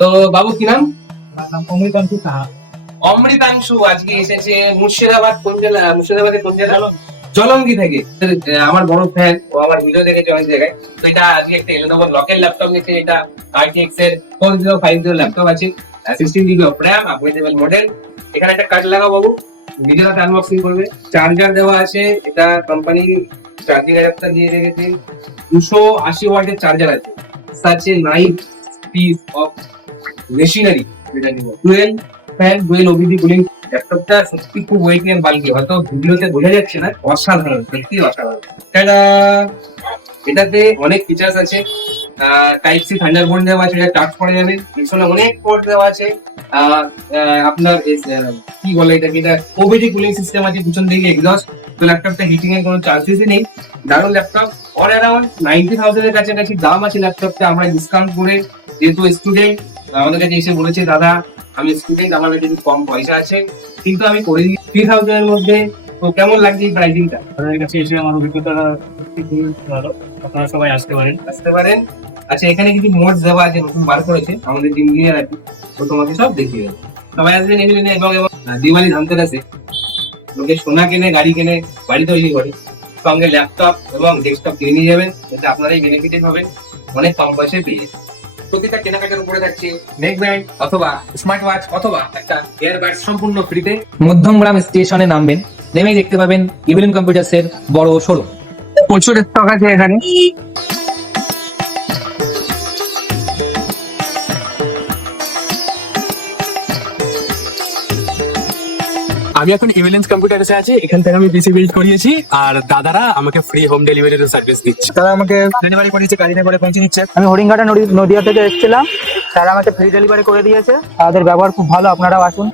তো বাবু কি নাম? আমার নাম অমৃতাংশু সাহা। অমৃতাংশু আজকে এসেছে মুর্শিদাবাদ। কোন জেলা? মুর্শিদাবাদের কোন জেলা? জলঙ্গি থেকে। আমার বড় ফ্যান, ও আমার ভিডিও দেখেছে অনেক জায়গায়। তো এটা আজকে একটা এলেনোভো লকের ল্যাপটপ নিয়েছে। এটা RTX এর 4050 ল্যাপটপ আছে, 16 GB of RAM, upgradeable model. এখানে একটা কার্ড লাগাও বাবু, ভিডিওটা আনবক্সিং করবে। চার্জার দেওয়া আছে, এটা কোম্পানি চার্জিং অ্যাডাপ্টার দিয়ে রেখেছে। 280 ওয়াটের চার্জার আছে। such a nice piece of machinery যেটা নিব। 12 ফ্যান, 12 OBD কুলিং। ল্যাপটপটা সত্যি খুব ওয়েটি এন্ড বাল্কি, হয়তো ভিডিওতে বোঝা যাচ্ছে না। অসাধারণ, সত্যি অসাধারণ। এটা এটাতে অনেক ফিচার্স আছে। টাইপ সি থান্ডারবোল্ট দেওয়া আছে, এটা চার্জ করা যাবে। পিছনে অনেক পোর্ট দেওয়া আছে। আপনার কি বলে এটাকে, এটা ওবিডি কুলিং সিস্টেম আছে, পিছন দিকে এক্সস্ট। তো ল্যাপটপটা হিটিং এর কোনো চান্সেসই নেই। দারুণ ল্যাপটপ। অন অ্যারাউন্ড 90,000 এর কাছাকাছি দাম আছে ল্যাপটপটা। আমরা ডিসকাউন্ট করে, যেহেতু স্টুডেন্ট, আমাদের কাছে এসে বলেছে দাদা আমি স্টুডেন্ট, আমার কাছে একটু কম পয়সা আছে, কিন্তু আমি করে দিই 3,000 এর মধ্যে। তো কেমন লাগছে এই প্রাইসিংটা? আপনাদের কাছে এসে আমার অভিজ্ঞতা সত্যি খুবই ভালো। আপনারা সবাই আসতে পারেন। আসতে পারেন। আচ্ছা, এখানে কিছু মোডস দেওয়া আছে, নতুন বার করেছে আমাদের ইঞ্জিনিয়ার আছে, তো তোমাকে সব দেখিয়ে দেবে। সবাই আসবেন এখানে। এবং দিওয়ালি ধানতেরাসে লোকে সোনা কেনে, গাড়ি কেনে, বাড়ি তৈরি করে, সঙ্গে ল্যাপটপ এবং ডেস্কটপ কিনে নিয়ে যাবেন। যাতে আপনারাই বেনিফিটেড হবেন, অনেক কম পয়সায় পেয়ে যাবেন। প্রতিটা কেনাকাটার উপরে থাকছে নেক ব্যান্ড অথবা স্মার্ট ওয়াচ অথবা একটা এয়ারবাড সম্পূর্ণ ফ্রিতে। মধ্যমগ্রাম স্টেশনে নামবেন, নেমেই দেখতে পাবেন ইভিলিন কম্পিউটার্স এর বড় শোরুম। প্রচুর স্টক আছে এখানে। আমি এখন ইভিলেন্স কম্পিউটারসে আছি। এখান থেকে আমি পিসি বিল্ড করিয়েছি, আর দাদারা আমাকে ফ্রি হোম ডেলিভারির সার্ভিস দিচ্ছে। তারা আমাকে ডেলিভারি করেছে, গাড়ি করে পৌঁছে দিচ্ছে। আমি হরিণঘাটা নদিয়া থেকে এসেছিলাম, তারা আমাকে ফ্রি ডেলিভারি করে দিয়েছে। তাদের ব্যবহার খুব ভালো, আপনারাও আসুন।